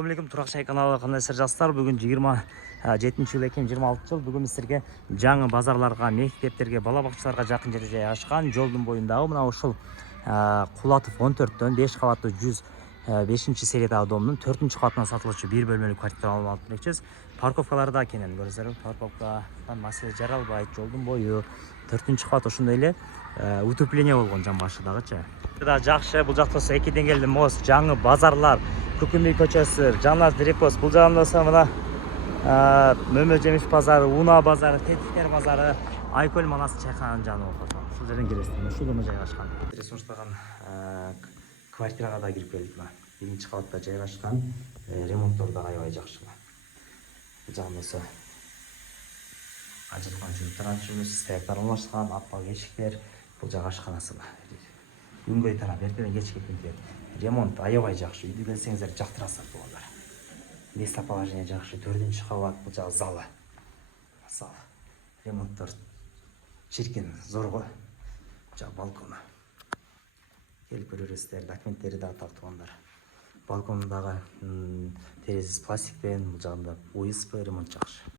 Assalamualaikum, Turaqshay kanалы кандайсыздар жастар? Бүгін 27 жыл екен, 26 жыл. Бүгін сіздерге жаңы базарларға, мектептерге, балабақшаларға жақын жерде жайғашқан жолдың бойындағы мына ушул Кулатов 14-төн 5 қабатты 105 сериядағы домның 4-ші қабатынан сатылушы бір бөлмелі квартира алып бермекчиз. Парковкаларда екенін көресіздер. Парковкадан маселе жаралбайт, жолдың бойы 4-ші қабат ошондой эле утепление болгон жан башыдагычы. Жакшы, бул жакта 2 деңгээлүү мост, жаңы базарлар, Көкөмбей көчөсү, Жанат Репост, бул жагында мына Мөмө Жемиш базары, Уна базары, Тетиктер базары, Айкөл Манас чайкананын жаны болот. Ушул жерден киресиз. Ушул домо жайгашкан. Ресурстаган квартирага да кирип келдик. 1-чи кабатта жайгашкан, ремонттор да аябай жакшы. Бул жагында ажыткан жүрүптөр ачылып, стаяктар орношкан, аппак эшиктер, бул жагы ашканасы. Үнгөй тарап, эртеден кечке күнтө ремонт аябай жакшы. Үйдү келсеңиздер жактырасыздар туугандар. Местоположение жакшы, 4-чү кабат, бул жагы залы. Зал. Ремонттор чиркин, зорго. Жагы балкону. Келип көрөсүздөр, документтери да так туугандар. Балконундагы терезеси пластиктен, бул жагында УСП ремонт жакшы.